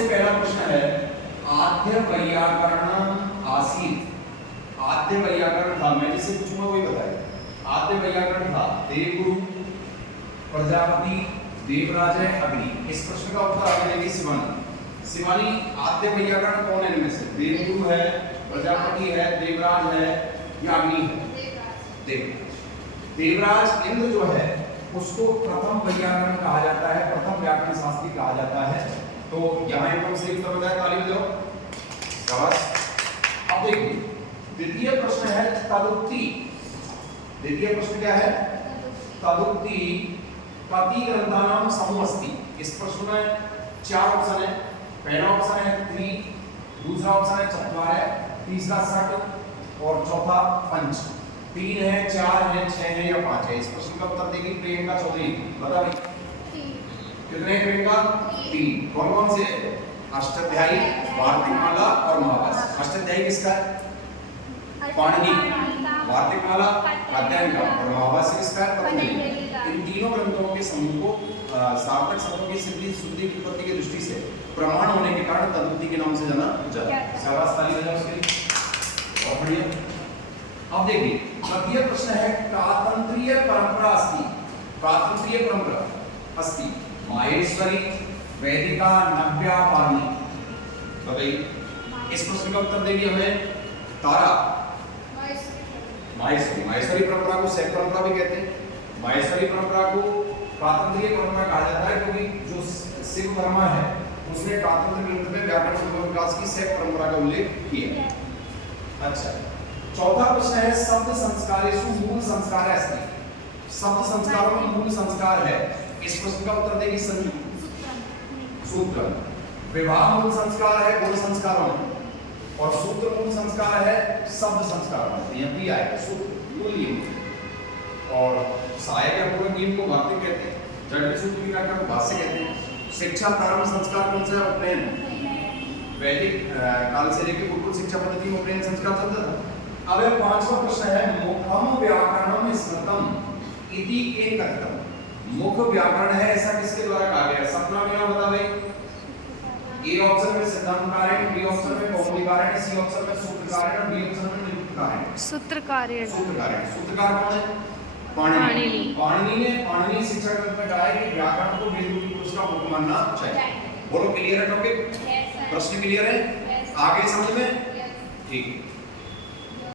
सबसे पहला प्रश्न है आद्य वैयाकरण आसीत। आद्य वैयाकरण था, मैं जिसे पूछूंगा वही बताइए। आद्य वैयाकरण था देवगुरु, प्रजापति, देवराज है, अग्नि। इस प्रश्न का उत्तर आगे देगी शिवानी। शिवानी, आद्य वैयाकरण कौन है इनमें से? देवगुरु है, प्रजापति है, देवराज है या अग्नि है? देवराज इंद्र जो है उसको प्रथम वैयाकरण कहा जाता है, प्रथम व्याकरण शास्त्री कहा जाता है। तो यहाँ एकदम सही उत्तर बताया, ताली बजाओ, शाबाश। अब देखिए द्वितीय प्रश्न है तदुक्ति। द्वितीय प्रश्न क्या है? तदुक्ति कति ग्रंथानाम समूह अस्ति। इस प्रश्न में 4 ऑप्शन है। पहला ऑप्शन है 3, दूसरा ऑप्शन है 4, तीसरा 7 और चौथा 5। 3 है, 4 है, 6 है या 5 है? इस प्रश्न का उत्तर देगी प्रियंका चौधरी। बता भाई कितने प्रियंका? 3। कौन कौन से? अष्टाध्यायी, वार्तिकमाला और महाभाष्य। अष्टाध्यायी किसका है? पाणिनि। वार्तिकमाला कात्यायन का और महाभाष्य किसका है? पतंजलि। इन तीनों ग्रंथों के समूह को सार्थक शब्दों की सिद्धि शुद्धि उत्पत्ति की दृष्टि से प्रमाण होने के कारण तदुक्ति के नाम से जाना जाता है। शाबाश, ताली बजाओ उसके लिए। बहुत बढ़िया। अब देखिए तृतीय प्रश्न है कातंत्रीय परंपरा अस्ति। कातंत्रीय परंपरा अस्ति माहेश्वरी, वैदिका, नव्या, पारणी। बताइए इस प्रश्न का उत्तर देगी हमें तारा। माहेश्वरी। माहेश्वरी परंपरा को शैव परंपरा भी कहते हैं। माहेश्वरी परंपरा को कातंत्रीय परंपरा कहा जाता है क्योंकि जो शिव वर्मा है उसने कातंत्र ग्रंथ में व्याकरण और विकास की शैव परंपरा का उल्लेख किया। अच्छा, चौथा प्रश्न है शब्द संस्कारेषु मूल संस्कार अस्ति। शब्द संस्कारों में मूल संस्कार है। इस प्रश्न का उत्तर देगी संजू। सूत्र। विवाह मूल संस्कार है गुण संस्कारों में और सूत्र मूल संस्कार है शब्द संस्कारों में। यहाँ भी आएगा सूत्र मूल नियम। और सहायक या पूरक नियम को वाक्य कहते हैं। जड़ सूत्र की व्याख्या को भाष्य कहते हैं। शिक्षा प्रारंभ संस्कार कौन सा है? उपनयन। वैदिक काल से लेकर गुरुकुल शिक्षा पद्धति में उपनयन संस्कार चलता था। अब 5वां प्रश्न है मुखम व्याकरणम स्मृतम इति के कथम। मुख व्याकरण है ऐसा किसके द्वारा कहा गया? सपना में बता भाई। ए ऑप्शन में सिद्धांतकारण, बी ऑप्शन में कौमुदीकारण, सी ऑप्शन में सूत्रकारण और डी ऑप्शन में निरुक्तकारण। सूत्रकारण। सूत्रकारण। सूत्रकार कौन है? पाणिनि। पाणिनि ने पाणिनि शिक्षा ग्रंथ में कहा है कि व्याकरण को वेद पुरुष का मुख मानना चाहिए। बोलो क्लियर है टॉपिक? प्रश्न क्लियर है? आगे समझ में? ठीक है।